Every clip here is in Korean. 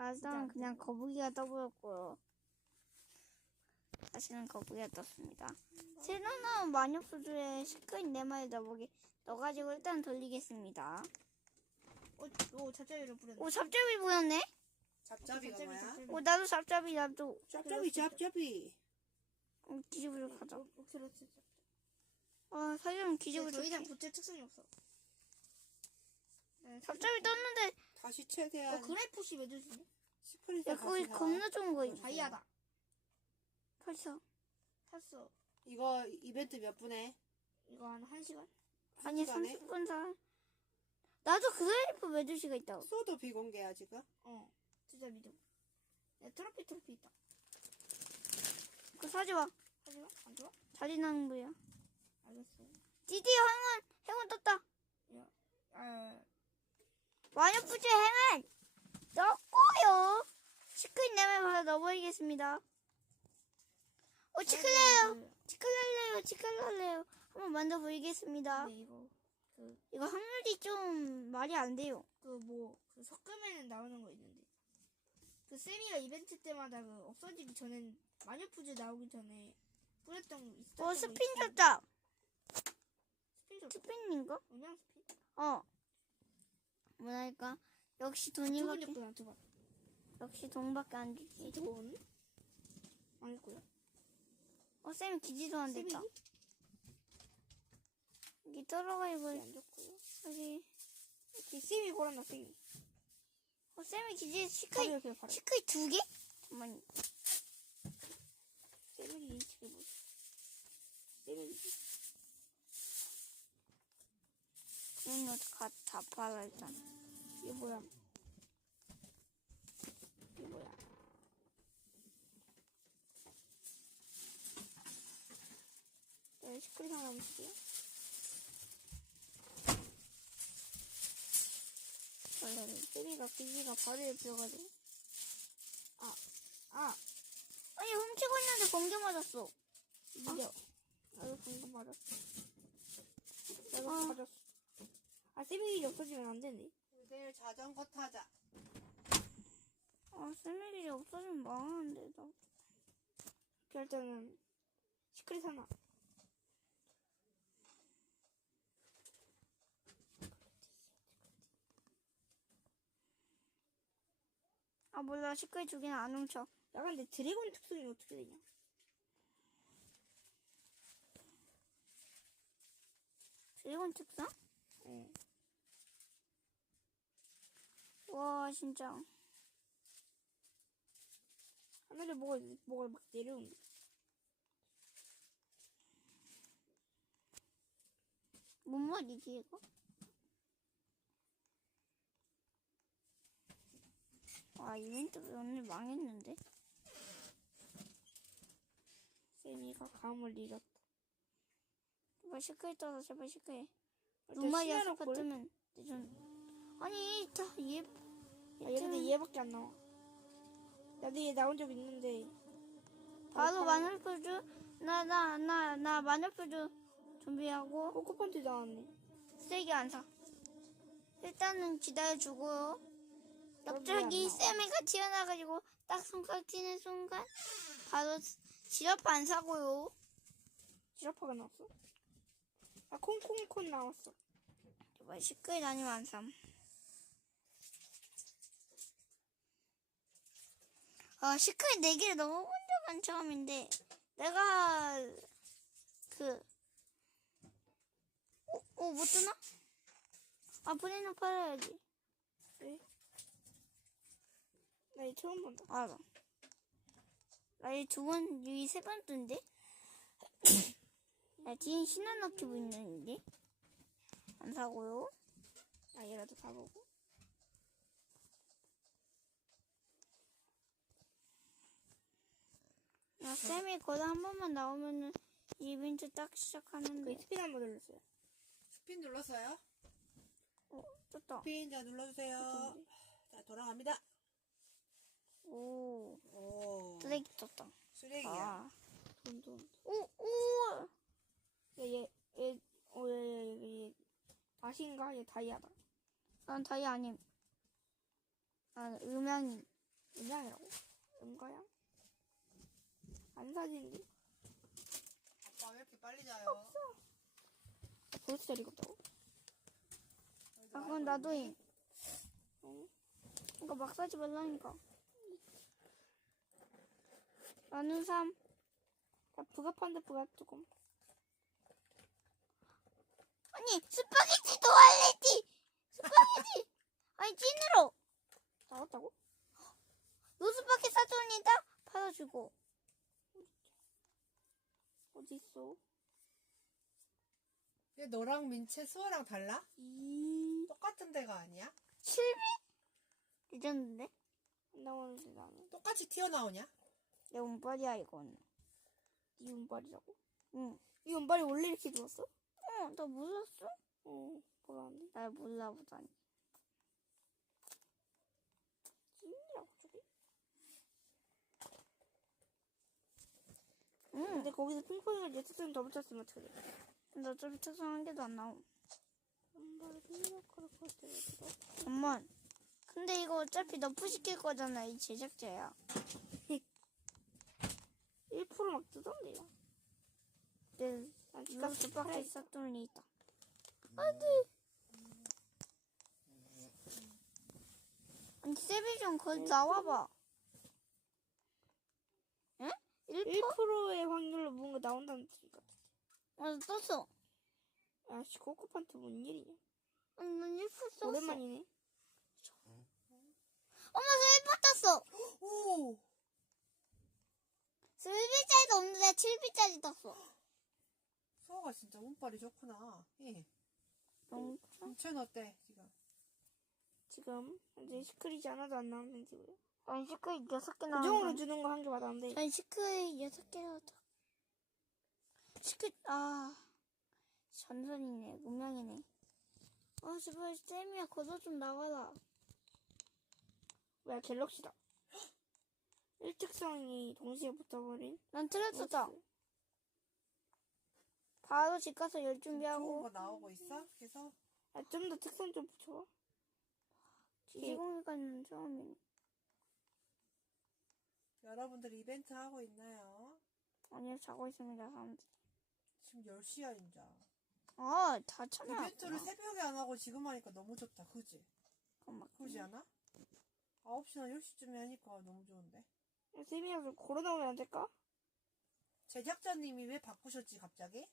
일단 그냥 거북이가 떠버렸고요. 다시는 거북이가 떴습니다. 새로 나온 마녀푸드에 시크릿 네 마리 넣어보기 넣어가지고 일단 돌리겠습니다. 어, 오, 잡잡이를 뿌렸네. 오 잡잡이 보였네? 잡잡이가 잡잡이, 뭐야? 오 나도 잡잡이 나도 잡잡이 잡잡이. 어, 기지부족 하자. 어, 그렇지. 아 사실은 이제 더 기지부족. 이상 붙을 특성이 없어. 네, 잡잡이 떴는데 다시 어, 최대한 그래프시 매주시네. 스프릿 야 그거 겁나 좋은 거 있어. 다이아다. 벌써 탔어. 이거 이벤트 몇 분에? 이거 한 1시간? 아니 시간에? 30분 사. 나도 그래프 매주시가 있다고. 소도 비공개야 지금? 어. 진짜 믿음. 야, 트로피 트로피 있다. 그거 사지 마. 하지마. 안 좋아? 자리낭부야. 알겠어. 드디어 행운 행운 떴다. 야, 아, 마녀푸즈 행운 넣고요. 시크릿 네을 바로 넣어버리겠습니다. 어 치클레요. 치클랄래요. 치클랄래요. 한번 만져보이겠습니다. 근데 이거 그 이거 확률이 좀 말이 안 돼요. 그 뭐 그 섞으면 나오는 거 있는데 그 세미가 이벤트 때마다 그 없어지기 전엔 마녀푸즈 나오기 전에 뿌렸던 거 있었던 어거 스핀. 줬다. 스핀 줬다 스핀인가? 음향 스핀 어. 뭐랄까 역시 두번 돈이밖에 줬구나 두번 역시 돈밖에 안 주지. 두번 망했고요 어 쌤이 기지도 안 됐다. 여기 들어가 이거 안 줬고요 여기. 이렇게 세미 걸었나 세미 어 쌤이 기지 바로 시크릿 옆에 바로 시크릿 두 개? 잠만. 세미 인식해 보자 세 미 그러면 다 팔아 일단. 이게 뭐야 이게 뭐야 네, 시크릿 하나 볼게요 원래는. 세미가 기지가 바로 옆이어가지고 아, 아, 아니 훔치고 있는데 번개 맞았어. 이겨. 나도 방금 맞았어. 나도 아. 맞았어. 아, 세미기 없어지면 안 되네. 내일 자전거 타자. 아 기지 없어지면 망하는데 나. 결정은 시크릿 하나. 아 몰라 시크릿 두 개는 안 훔쳐. 야, 근데 드래곤 특성이 어떻게 되냐? 드래곤 특성? 어. 와 진짜. 하늘에 뭐가, 뭐가 막 내려오는데. 뭔 말이지 이거? 와 이벤트 오늘 망했는데? 세미가 감을 잃었다. 제발 시크릿 떠서 제발 시크릿. 일단 루마리아 시야로 스파 볼- 뜨면 좀 아니 다얘 야, 얘 근데 얘밖에 안 나와. 나도 얘 나온 적 있는데. 바로 다- 마늘푸즈 나나 나 나 마늘푸즈 준비하고 코코펀트 나왔네. 세게 안 사. 일단은 기다려주고요. 갑자기? 쌤이가 튀어나가지고 딱 손가락 튀는 순간 바로 지럽 안 사고요. 지라파가 나왔어? 아, 콩콩콘 나왔어. 제발 시끄러 다니면 안 삼. 아 시크릿 4개를 넣어본 적은 처음인데 내가 그 어? 어? 못 뜨나? 아 브레이너 팔아야지 네? 나얘 처음 본다. 알아 나이 두번 여기 세번 뜬데? 야 뒤에 신화 넣기고 있는데? 안 사고요 아, 얘라도 가보고. 야 쌤이 거기 한 번만 나오면은 이벤트 딱그 시작하는데 스피드 한번 눌렀어요. 스핀 눌렀어요? 어 떴다 스핀 자 눌러주세요. 자 돌아갑니다. 오 오 쓰레기 떴다 쓰레기야. 아. 돈, 돈. 오, 오! 얘, 얘, 얘, 어, 얘, 얘, 얘, 얘. 아신가? 얘 다이아다. 난 다이 아님. 난 음향이. 은양이라고? 은가양? 안 사진인데? 아빠 왜 이렇게 빨리 자요? 벌써 자리가 없다고? 아 그럼 나도 임. 응? 이거 막 사지 말라니까. 나는 3. 야, 부갑한데 부갑 조금. 아니 스파게티 도알레티 스파게티 아니 찐으로 나왔다고? 노스파게티 사돈이다 받아주고 어디 있어? 얘 너랑 민채 수아랑 달라? 이 똑같은 데가 아니야? 7비? 레전드인데? 안 나오는데 나는 똑같이 튀어나오냐? 내 운빨이야 이건 이 운발이라고? 응. 이 운발이 원래 이렇게 좋았어? 어, 나 몰랐어? 어, 몰랐는데. 날 몰라 보다니 찐이라고 저기? 응 근데 거기서 핑퐁이가 내 더블 쳤으면 어떻게 돼? 근데 어차피 특성 한 개도 안 나옴. 엄마 근데 이거 어차피 너프 시킬 거잖아 이 제작자야 1%막 뜨던데요. 내난 집값 노스파게티 사돈이 있다 아니 세비 좀 거기 나와봐 응? 1%? 1%의 확률로 뭔가 나온다는 뜻인 것 같아. 아 떴어 아씨, 코코판트 뭔 일이냐? 아니 난 1% 썼어 오랜만이네. 엄마 저 1% 떴어 오! 1비짜리도 없는데 7비짜리 떴어 수아가 진짜 운빨이 좋구나. 예. 너무 민채는 어때 지금? 지금 현재 시크릿이 하나도 안 나온 상태고요. 아니 시크릿 6개 고정으로 나왔는데. 주는 거 한 개 받았는데. 전 시크릿 6개 나왔다 시크릿 아. 전설이네. 운명이네. 아 제발 쌤이야 거저 좀 나와라. 뭐야 갤럭시다. 1특성이 동시에 붙어버린? 난 틀렸었다. 바로 집 가서 열 좋은 준비하고. 거 나오고 있어? 계속? 아, 좀 더 특성 좀 붙여봐. 지지공이가는 처음이네 여러분들 이벤트 하고 있나요? 아니요 자고 있습니다 사람들 지금 10시야 이제. 아다 참여 이벤트를 새벽에 안 하고 지금 하니까 너무 좋다. 그지? 그지 않아? 9시나 10시쯤에 하니까 너무 좋은데. 세미야 좀 걸어 나오면 안 될까? 제작자님이 왜 바꾸셨지 갑자기?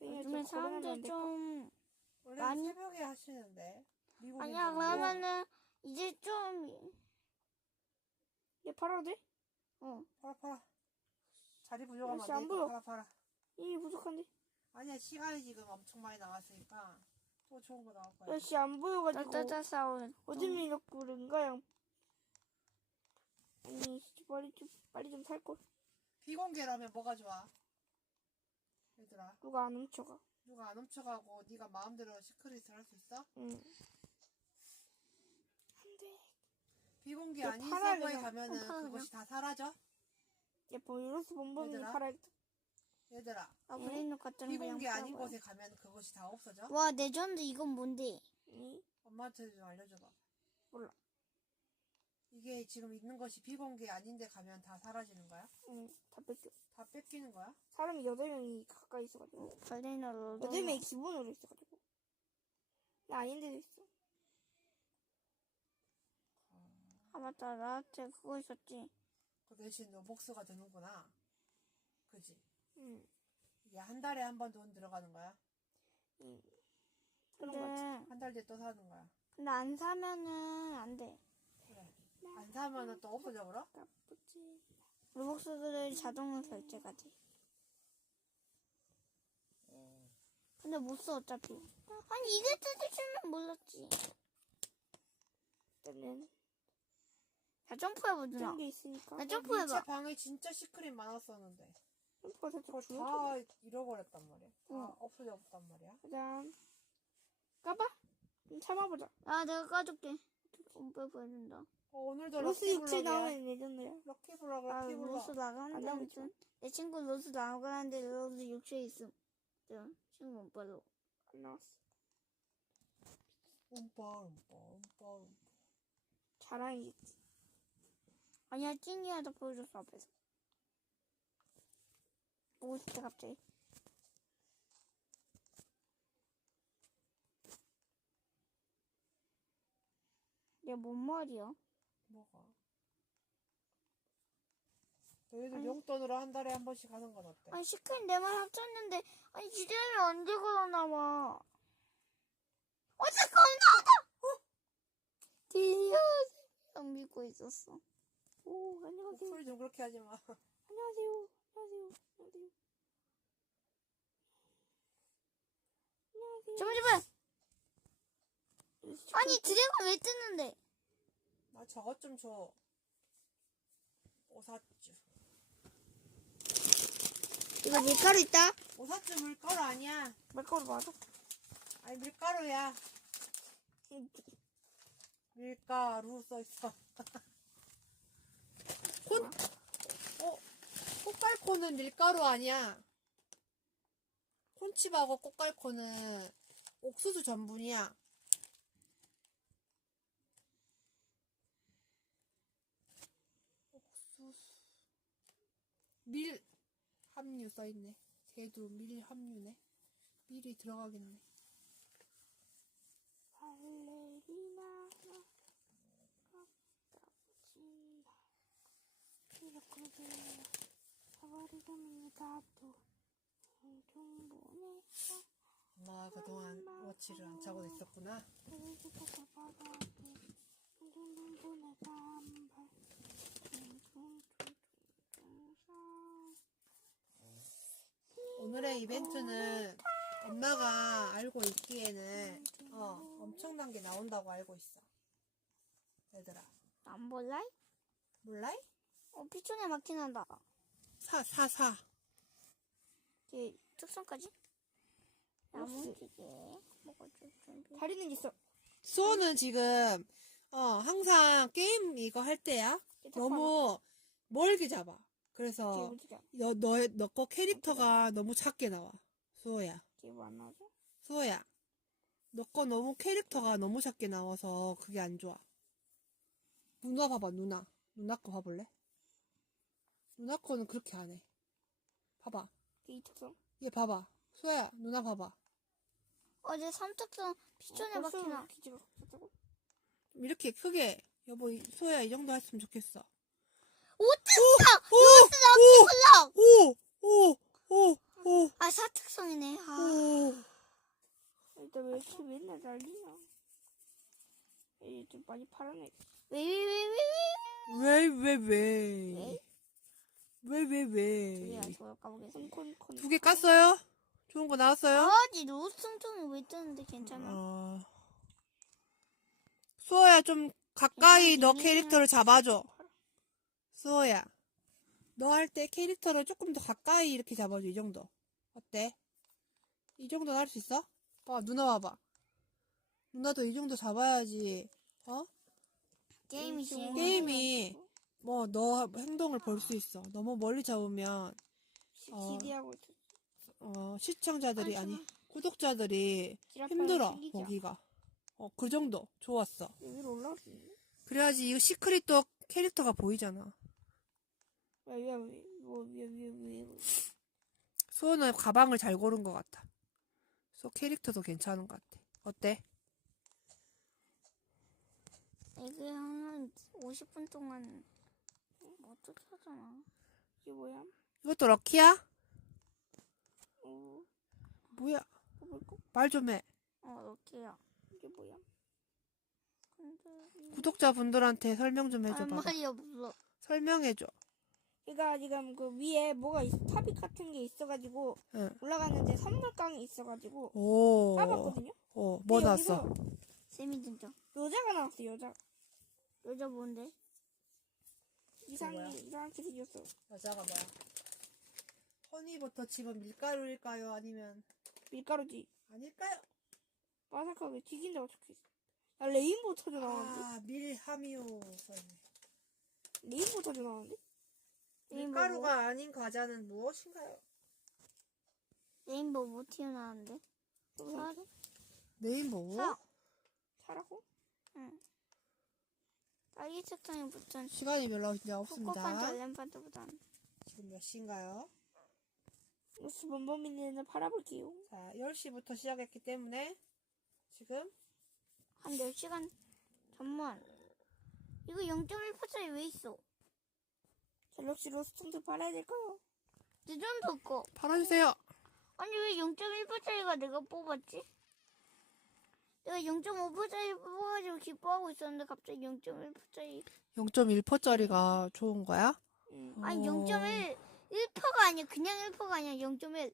요즘에 사람들? 좀 원래 많이- 새벽에 하시는데. 미국인 아니야 그러면은 이제 좀 얘 팔아도 돼? 어. 팔아 팔아. 자리 부족하면 역시 안 보여. 팔아 팔아. 이미 부족한데? 아니야 시간이 지금 엄청 많이 남았으니까 또 좋은 거 나올 거야. 역시 안 보여가지고 따따따 싸운 어쩌면 이렇게 그런가요? 아니 진짜 빨리 좀 빨리 좀 살걸 비공개라면 뭐가 좋아? 얘들아 누가 안 훔쳐가 누가 안 훔쳐가고 네가 마음대로 시크릿을 할 수 있어? 응 안돼 비공개 너 아닌 팔아, 서버에. 가면은 팔아, 그것이 다 사라져? 얘 보이로스 본범이 얘들아? 팔아야겠다 얘들아 아 브레인노 같은 비공개 아닌 곳에 가면 그것이 다 없어져? 와 레전드 이건 뭔데? 이 엄마한테 좀 알려줘봐. 몰라. 이게 지금 있는 것이 비공개 아닌데 가면 다 사라지는 거야? 응 다 뺏겨. 다 뺏기는 거야? 사람이 여덟 명이 가까이 있어가지고. 브레인노 여덟 명이 기본으로 있어가지고. 나 아닌데도 있어 아 맞다. 나한테 그거 있었지. 그 대신 로복스가 되는구나. 그지? 응. 이게 한 달에 한 번 돈 들어가는 거야? 응. 그런 거 같아. 근데 한 달 뒤에 또 사는 거야. 근데 안 사면은 안 돼. 그래. 안 사면은 또 없어져 버려? 나쁘지 로벅스들을 자동으로 결제가 돼 근데 못 써 어차피. 아니 이게 뜯을 줄은 몰랐지. 일단은 자 점프해보자 어떤 게 있으니까. 나 점프해봐. 방에 진짜 시크릿 많았었는데. 점프가 살짝 그걸 줄여 다 잃어버렸단 말이야. 다 응. 없어져 버렸단 말이야. 짜잔 까봐. 좀 참아보자. 아 내가 까줄게. 엄빠 보여준다. 어, 오늘도 로스 럭키 6칠 블럭이야. 나오면 레전드야. 럭키 블럭 아 럭키 블럭. 로스 나가는데 안. 아무튼 내 친구 로스 나가는데 로스 6초 있음. 저 친구 오빠로 안 나왔어. 움빠 움빠 움빠 움빠. 자랑이겠지 아니야, 찐이야, 다 보여줬어, 앞에서. 보고 싶다, 갑자기. 얘뭔 말이야? 뭐가? 너희들 아니. 용돈으로 한 달에 한 번씩 하는 건 어때? 아니, 시크릿 내말 합쳤는데, 아니, 지대면 언제 걸어나와? 어, 잠깐, 나왔다! 어? 드디어, 안 믿고 있었어. 오, 안녕하세요. 목소리 좀 그렇게 하지 마. 안녕하세요. 안녕하세요. 안녕하세요. 안녕하세요. 잠깐만, 잠깐만. 아니, 드래곤 왜 뜨는데? 나 저것 좀 줘. 오사쭈. 이거 밀가루 있다? 오사쭈 물가루 아니야. 밀가루 맞아? 아니 밀가루야. 밀가루 써있어. 콘, 어, 꽃갈콘은 밀가루 아니야. 콘칩하고 꽃갈콘은 옥수수 전분이야. 옥수수. 밀 함유 써있네. 걔도 밀 함유네. 밀이 들어가겠네. 발레리나 이렇게 사버리갑니다 또 중본에서 엄마가 그동안 워치를 안 차고 있었구나. 그래서 받아도 중본에 반발 오늘의 이벤트는 엄마가 알고 있기에는 어, 엄청난 게 나온다고 알고 있어. 얘들아. 안 몰라? 몰라? 어 피촌에 막히난다 사, 사, 사. 이제 특성까지 야무지게 먹어줄 준비 다리는 있어. 수호는 지금 어, 항상 게임 이거 할 때야. 너무 멀게 잡아. 그래서 뒤에 너, 너, 너 거 캐릭터가 너무 작게 나와. 수호야. 뒤에 안 나죠? 수호야. 너 거 너무 캐릭터가 너무 작게 나와서 그게 안 좋아. 누나 봐봐, 누나. 누나 거 봐볼래? 누나 거는 그렇게 안 해. 봐봐. 이 특성. 얘 봐봐. 수호야, 누나 봐봐. 어제 삼특성 피촌에 막히나? 좀 이렇게 크게. 여보, 이- 수호야, 이 정도 했으면 좋겠어. 오특성! 오! 오! 오! 오! 오! 아 사특성이네 아 오! 일단 왜 이렇게 맨날 난리나? 얘좀 많이 팔아내. 왜왜 왜 왜 왜 왜, 왜, 왜? 왜? 왜, 왜, 왜? 저거 까보겠어 콘콘콘. 두 개 깠어요? 좋은 거 나왔어요? 아니 로스통통이 왜 뜨는데 괜찮아 어. 수호야, 좀 가까이 너 캐릭터를 잡아줘. 수호야. 너 할 때 캐릭터를 조금 더 가까이 이렇게 잡아줘, 이 정도. 어때? 이 정도는 할 수 있어? 봐, 누나 봐봐. 누나도 이 정도 잡아야지, 어? 게임이지 게임이, 뭐, 너 행동을 볼 수 있어. 너무 멀리 잡으면, 어. 기대하고 있어. 어, 시청자들이, 아니, 아니, 구독자들이 힘들어, 신기자. 보기가. 어, 그 정도. 좋았어. 수 있네. 그래야지 이거 시크릿도 캐릭터가 보이잖아. 왜, 왜, 왜, 뭐, 왜, 왜, 왜. 수호는 가방을 잘 고른 것 같아. 수 캐릭터도 괜찮은 것 같아. 어때? 이게 한 50분 동안 뭐 어떻게 하잖아 이게 뭐야? 이것도 럭키야? 어, 뭐야? 뽑을까? 말 좀 해. 어 럭키야 이게 뭐야? 근데 구독자분들한테 설명 좀할 해줘 봐. 말이 없어 설명해줘. 얘가 지금 그 위에 뭐가 있, 탑이 같은 게 있어가지고 응. 올라가는데 선물깡이 있어가지고 오. 까봤거든요. 어, 뭐 근데 나왔어? 여기서 쌤이 진짜 여자가 나왔어 여자. 여자 뭔데? 이상이? 이상하게 생겼어. 여자가 뭐야? 허니버터 집은 밀가루일까요? 아니면 밀가루지. 아닐까요? 바삭하게 튀긴다고 적혀있어. 나 레인보우 터져 나오는데? 아, 밀함유 써있네. 레인보우 터져 나오는데? 밀가루가 아닌 과자는 무엇인가요? 레인보우 뭐 튀어나왔는데? 사, 사리? 네이버? 사. 사라고? 응 딸기 책상에 붙은 시간이 별로 없습니다. 알렌판트보단 지금 몇 시인가요? 무슨 범범이는 팔아볼게요. 자, 10시부터 시작했기 때문에 지금 한 10시간 잠만 이거 0.1%짜리 왜 있어? 갤럭시 로스통도 팔아야 될까요? 늦은도 없고 팔아주세요. 아니 왜 0.1%짜리가 내가 뽑았지? 내가 0.5%짜리 뽑아가지고 기뻐하고 있었는데 갑자기 0.1%짜리 0.1%짜리가 좋은 거야? 응. 아니 어. 0.1 1%가 아니야 그냥 1%가 아니야 0.1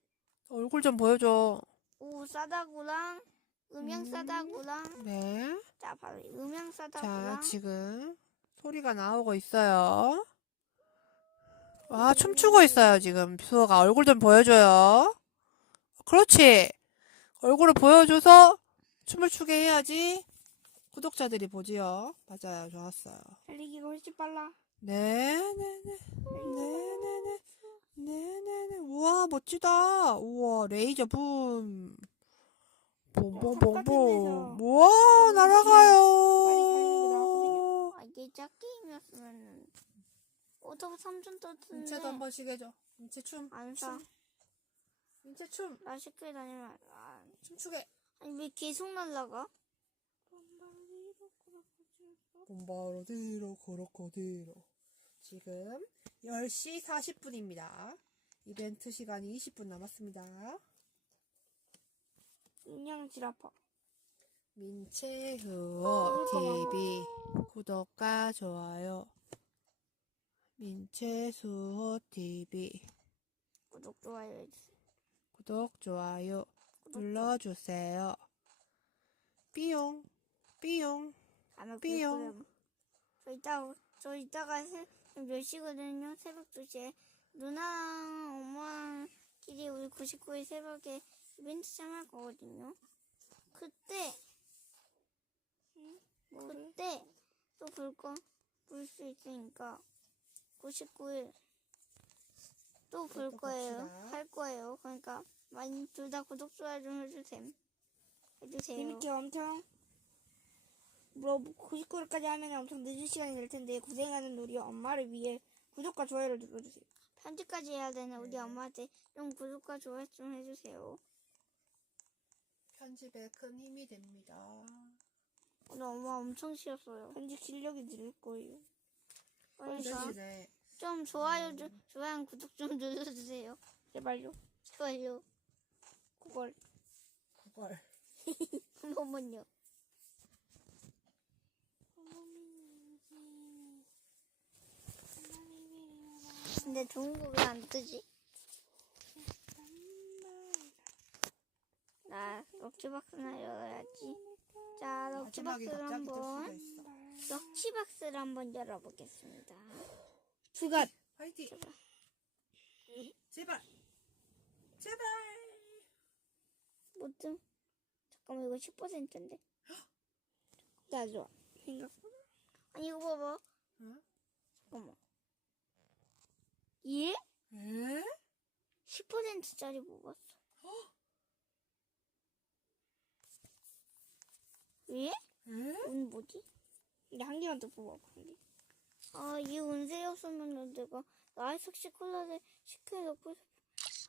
얼굴 좀 보여줘. 오 싸다구랑 음영 음. 싸다구랑 네. 자 바로 자, 싸다구랑 지금 소리가 나오고 있어요. 와, 춤추고 있어요, 지금. 수호가 얼굴 좀 보여줘요. 그렇지. 얼굴을 보여줘서 춤을 추게 해야지 구독자들이 보지요. 맞아요. 좋았어요. 달리기가 훨씬 빨라. 네네네. 네네네. 네네네. 우와, 멋지다. 우와, 레이저 붐. 봄봄봄봄. 우와, 게 날아가요. 아 이게 짝 게임이었으면은 오토 삼촌 떴는데 인체도 한 번씩 해줘. 인체 춤. 안사 인체 춤. 나 쉽게 다니면 아, 춤추게. 아니 왜 계속 날라가? 봄바로디로 코로코디로. 지금 10시 40분입니다. 이벤트 시간이 20분 남았습니다. 그냥 지라파. 민채후 TV 구독과 좋아요. 민채수호 TV 구독 좋아요 해주세요. 구독 좋아요 눌러주세요. 삐용 삐용. 삐용. 저 이따 저 이따가 새, 몇 시거든요. 새벽 2시에 누나랑 엄마끼리 우리 99일 새벽에 이벤트 참할 거거든요. 그때 그때 또 볼 거 볼 수 있으니까 99일 또 볼 거예요. 할 거예요. 그러니까 많이 둘 다 구독 좋아요 좀 해주셈. 해주세요. 재밌게 엄청 뭐 99일까지 하면 엄청 늦은 시간이 될 텐데 고생하는 우리 엄마를 위해 구독과 좋아요를 눌러주세요. 편집까지 해야 되는 우리 네. 엄마한테 좀 구독과 좋아요 좀 해주세요. 편집에 큰 힘이 됩니다. 오늘 엄마 엄청 쉬었어요. 편집 실력이 늘 거예요. 그러니까 대신에 좀 좋아요 좀 좋아요 구독 좀 눌러주세요. 제발요. 좋아요 구걸. 구걸. 어머머요. 근데 동국 왜안 뜨지? 나 럭치박스 열어야지. 자, 럭키박스를 한번 럭키박스를 한번 열어보겠습니다. 두갓 화이팅. 제발. 제발. 제발. 뭐 10%? 잠깐만 이거 10%인데? 나 좋아. 생각보다. 아니 이거 봐봐. 응? 잠깐만. 예? 에? 10%짜리 먹었어. 헉? 예? 에? 운 뭐지? 이게 한 개만 더 뽑아봐. 한 개. 아, 이 운세였으면 내가 나의 섹시 콜라를 시켜놓고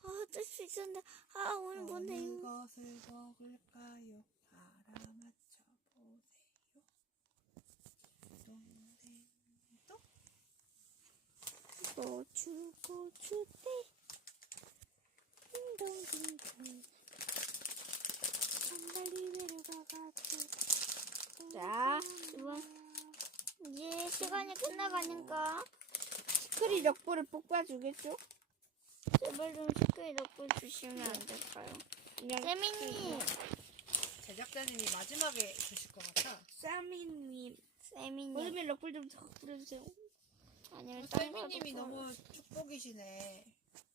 아, 뜰수 있었는데 아, 오늘 어느 뭔데 것을 먹을까요? 알아맞혀 보세요. 동생도 고추 고추대. 딩동딩동. 한 발이 내려가가지고. 자, 이번 이제 시간이 끝나가니까 시크릿 럭보를 뽑아주겠죠? 제발 좀 시크릿 넣고 주시면 안 될까요? 그냥 세민님, 제작자님이 마지막에 주실 것 같아. 쌈이님. 세민님, 오늘의 럭볼 좀더 뿌려주세요. 아니면 딴 거도 쌤이님이 좀- 너무 축복이시네.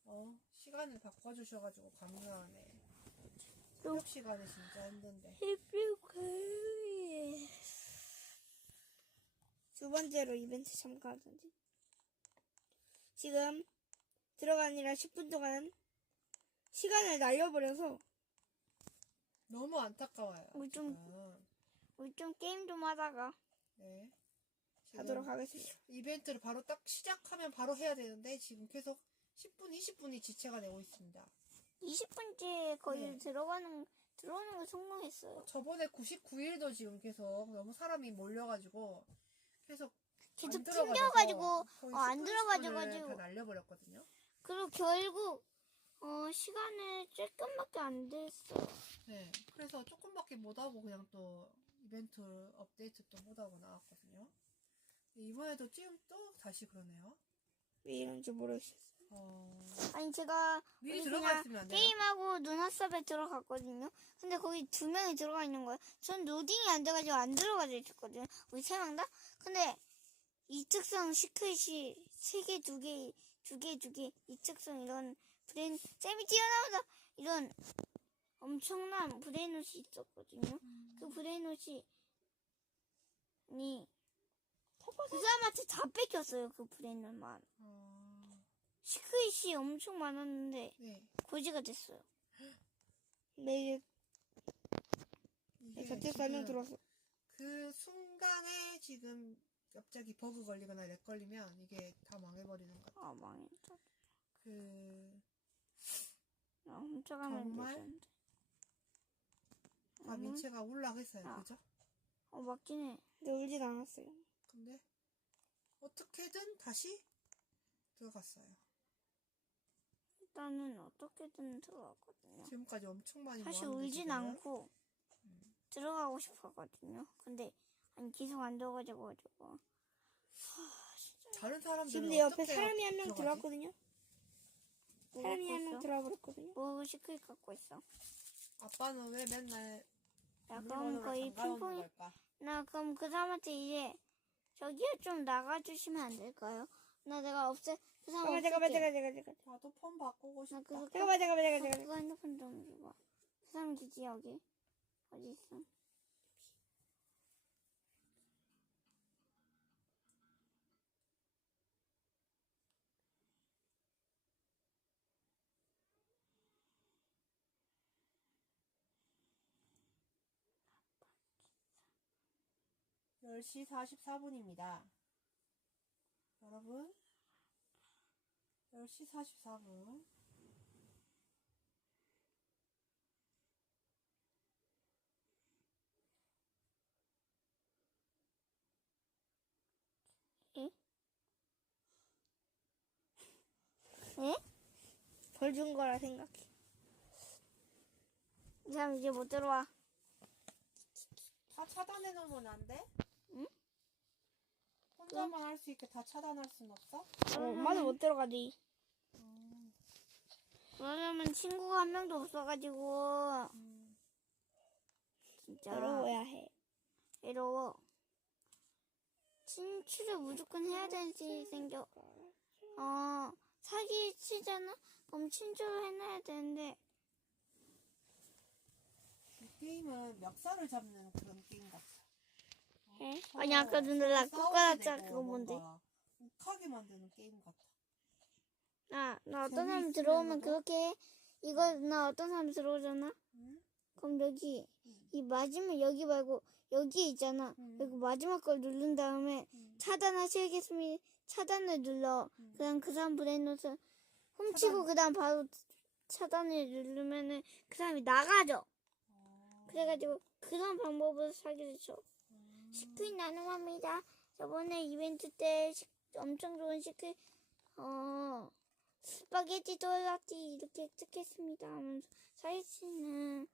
어? 시간을 바꿔주셔가지고 감사하네. 새벽 시간에 진짜 힘든데. 두 번째로 이벤트 참가하던지. 지금 들어가니라 10분 동안 시간을 날려버려서 너무 안타까워요. 우리 좀- 지금. 우리 좀 게임 좀 하다가 네. 하도록 하겠습니다. 이벤트를 바로 딱 시작하면 바로 해야 되는데 지금 계속 10분, 20분이 지체가 되고 있습니다. 20분째 거의 네. 들어가는 들어오는 거 성공했어요. 저번에 99일도 지금 계속 너무 사람이 몰려가지고 계속 계속 들어가져서 튕겨가지고 거의 어, 안 10분, 들어가져가지고. 10분을 다 날려버렸거든요. 그리고 결국 어 시간을 조금밖에 안 됐어. 네. 그래서 조금밖에 못 하고 그냥 또 이벤트 업데이트 또 못 하고 나왔거든요. 이번에도 지금 또 다시 그러네요. 왜 이런지 모르겠어요. 어, 아니 제가 미리 들어가 그냥 있으면 안 돼요? 게임하고 눈화섭에 들어갔거든요. 근데 거기 두 명이 들어가 있는 거예요. 전 로딩이 안 돼가지고 안 들어가져 있었거든요. 우리 세 명 다. 근데 이 특성 시크릿이 세 개, 두 개, 두 개, 두 개, 이특성 이런 브레인, 쌤이 튀어나오다 이런 엄청난 브레인옷이 있었거든요. 그 브레인옷이 니, 그 사람한테 다 뺏겼어요. 그 브레인옷만. 어, 시크릿이 엄청 많았는데 네. 고지가 됐어요. 네, 이게 자체 설명 지금 들어왔어. 그 순간에 지금 갑자기 버그 걸리거나 렉 걸리면 이게 다 망해버리는 것 같아요. 아 망했다. 그, 아, 훔쳐가면 정말? 되는데. 아, 음. 민채가 올라가겠어요. 아. 그죠? 어 맞긴 해. 근데 울진 않았어요. 근데 어떻게든 다시 들어갔어요. 일단은 어떻게든 들어갔거든요. 지금까지 엄청 많이 사실 모았는데 울진 지금. 않고 들어가고 싶었거든요. 근데 아니 계속 안 들어가지고 가지고. 다른 사람들은 지금 내 옆에 어떻게 사람이 한 명 들어가지? 들어왔거든요. 뭐 사람이 한 갖고 명 있어? 들어와 버렸거든요. 뭐 시크릿 갖고 있어. 아빠는 왜 맨날 야 그럼 물건으로 거의 잠가놓는 핑퐁이 걸까? 나 그럼 그 사람한테 이제 저기요 좀 나가주시면 안 될까요? 나 내가 없애 그 사람 잠깐만, 잠깐만, 없앨게. 잠깐만, 잠깐만. 나도 폰 바꾸고 나 싶다. 그거 잠깐만, 잠깐만, 나 잠깐만. 그거 핸드폰 좀 줘봐. 그 사람 기지 여기 어디 있어? 열시 44분입니다. 여러분, 10시 44분. 벌준 거라 생각해. 이 사람 이제 못 들어와. 다 차단해 놓으면 안 돼? 응? 혼자만 할 수 있게 다 차단할 순 없어? 어, 엄마는 못 들어가지. 그러려면 친구가 한 명도 없어가지고 음, 진짜 들어와야 해. 외로워. 친추를 무조건 해야 되지 생겨. 어 사기 치잖아. 그럼 친추를 해놔야 되는데 이 게임은 멱살을 잡는 그런 게임 같아. 서로 아니 아까 싸우게 꼬꼬라짜 되고 그거 뭔데? 욱하게 만드는 게임 같아. 나, 나 어떤 사람? 들어오면 그렇게 해. 이거 나 어떤 사람 들어오잖아. 응? 그럼 여기 음. 이 마지막 여기 말고 여기 있잖아. 음. 여기 마지막 걸 누른 다음에 음. 차단하시겠습니다. 차단을 눌러. 음. 그다음 그 사람 브레인노트 훔치고 차단. 그다음 바로 차단을 누르면은 그 사람이 나가죠. 어. 그래가지고 그런 방법으로 사기를 쳐. 음. 시크릿 나눔합니다. 저번에 이벤트 때 시- 엄청 좋은 시크릿 어 스파게티 돌라티 이렇게 획득했습니다 사기치는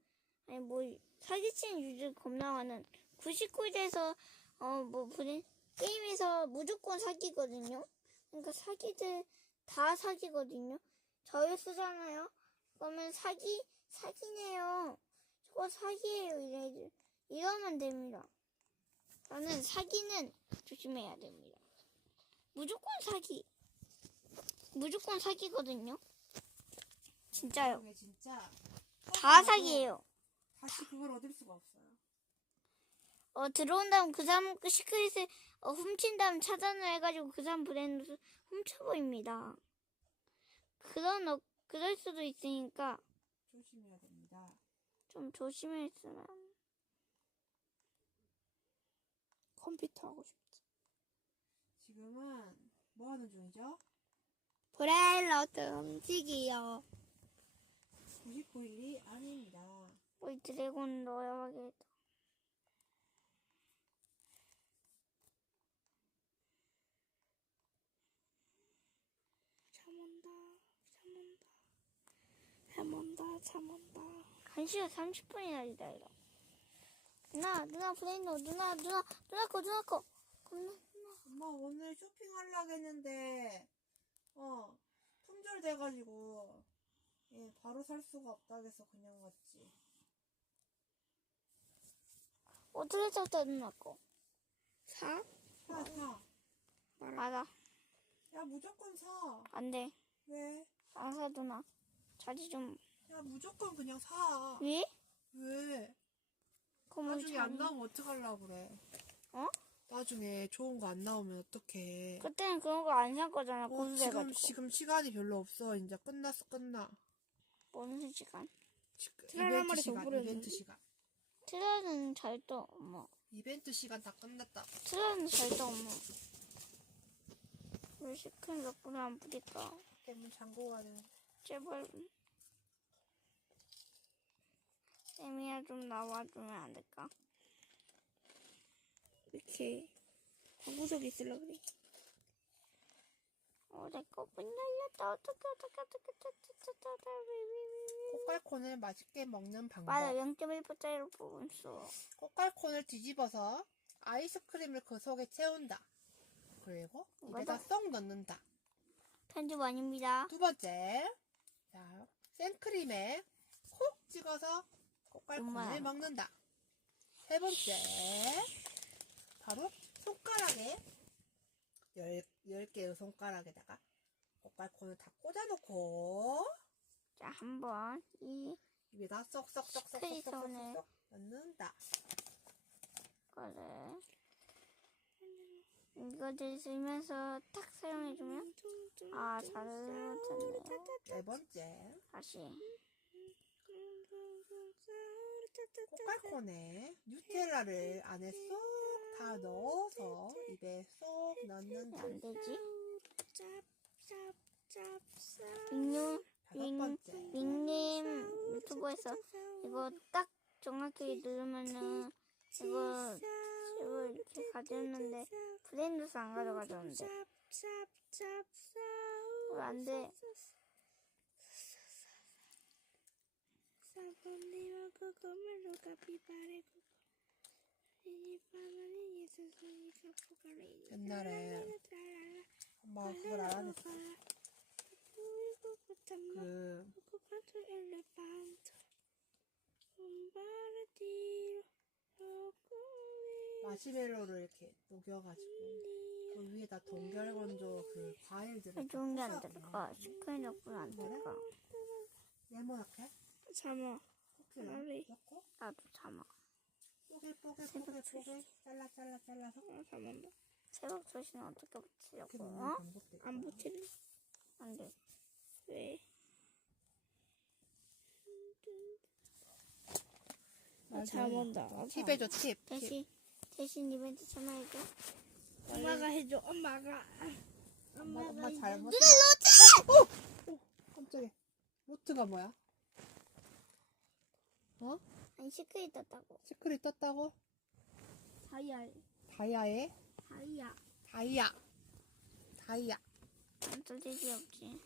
아니 뭐 사기치는 유저 겁나 많은 99에서 어뭐 브레 게임에서 무조건 사기거든요. 그러니까 사기들 다 사기거든요. 저를 쓰잖아요. 그러면 사기 사기네요. 저거 사기예요 이래 이러면 됩니다. 저는 사기는 조심해야 됩니다. 무조건 사기. 무조건 사기거든요. 진짜요. 진짜 다 사기예요. 다시 그걸 얻을 수가 없어요. 어 들어온 다음 그 사람 그 시크릿을 어, 훔친 다음 차단을 해가지고 그 사람 브랜드 훔쳐버립니다. 그런 어, 그럴 수도 있으니까 조심해야 됩니다. 좀 조심했으면. 컴퓨터 하고 싶지. 뭐 하는 중이죠? 브레일러트 움직이요. 99일이 아닙니다. 우리 드래곤 넣어야겠다. 잠 온다. 잠 온다. 잠 온다. 잠 온다. 1시간 30분이나 기다려. 누나, 누나 브레인도 누나, 누나, 누나 거, 누나 거. 겁나. 엄마 오늘 쇼핑하려고 했는데 어 품절 돼가지고 예 바로 살 수가 없다 해서 그냥 왔지. 어떻게 잡다 누나 거? 사? 사 사. 맞아. 야 무조건 사. 안 돼. 왜? 안 사, 누나. 자리 좀. 야 무조건 그냥 사. 왜? 왜? 그러면 나중에 안. 나오면 어떡하려고 그래. 어? 나중에 좋은 거 안 나오면 어떡해. 그때는 그런 거 안 살 거잖아. 어, 지금. 지금 시간이 별로 없어. 이제 끝났어, 끝나. 뭔 시간? 지금 트랄 한 이벤트 마리 더 시간? 이벤트 시간. 트라는 잘 떠, 엄마. 이벤트 시간 다 끝났다. 트라는 잘 떠, 엄마. 왜 시큰 몇 분에 안 뿌릴까? 때문 잠궈야 되는데. 제발. 세미야 좀 나와주면 안 될까? 이렇게 방구석에 있으려 그래. 어, 내거 문 열렸다. 어떡해, 어떡해, 어떡해, 어떡해. 꽃갈콘을 맛있게 먹는 방법. 맞아, 0.1%짜리로 뽑았어. 꽃갈콘을 뒤집어서 아이스크림을 그 속에 채운다. 그리고 입에다. 쏙 넣는다. 편집 아닙니다. 두 번째, 자, 생크림에 콕 찍어서 꽃갈콘을. 먹는다. 세 번째, 바로 손가락에 열, 열 개의 손가락에다가 꽃갈콘을 다 꽂아놓고 자, 한번 이 입에다 쏙쏙쏙쏙쏙쏙쏙 넣는다. 거를 이거를 쓰면서 탁 사용해주면 아, 잘 못했네요. 네 번째, 다시 꽃갈콘에 뉴텔라를 안에 쏙 다 넣어서 입에 쏙왜 넣는다. 안 되지? 밍- 번째, 밍님 유튜브에서 이거 딱 정확히 누르면은 이거 이거 이렇게 가져왔는데 브레인드스 안 가져가졌는데 안 돼. 사본니와 그거물로 가피바래 이바나니 예수소니가 포가레이 옛날에 엄마가 그걸 알아냈어. 그 마시멜로를 이렇게 녹여가지고 그 위에다 동결건조 그 과일들을 게 안. 될까? 스크린 덕분에 안 될까? 네모나게 잠아. 넣고 나도 뽀개 뽀개 뽀개 잘라 잘라 잘라서 아 잠깐만 새벽 조시는 어떻게 이렇게 붙이려고? 어? 안 붙일래? 안 돼. 왜? 말잘좀 먹는다. 해줘. 아, 팁 해줘 팁 팁. 대신 대신 이벤트 참여해줘. 엄마가 해줘 엄마가 엄마, 엄마 잘못 오! 오! 깜짝이야 노트가 뭐야? 어? 아니 시크릿 떴다고. 시크릿 떴다고? 다이아 다이아에 다이아 다이아 다이아 안떨 일이 없지.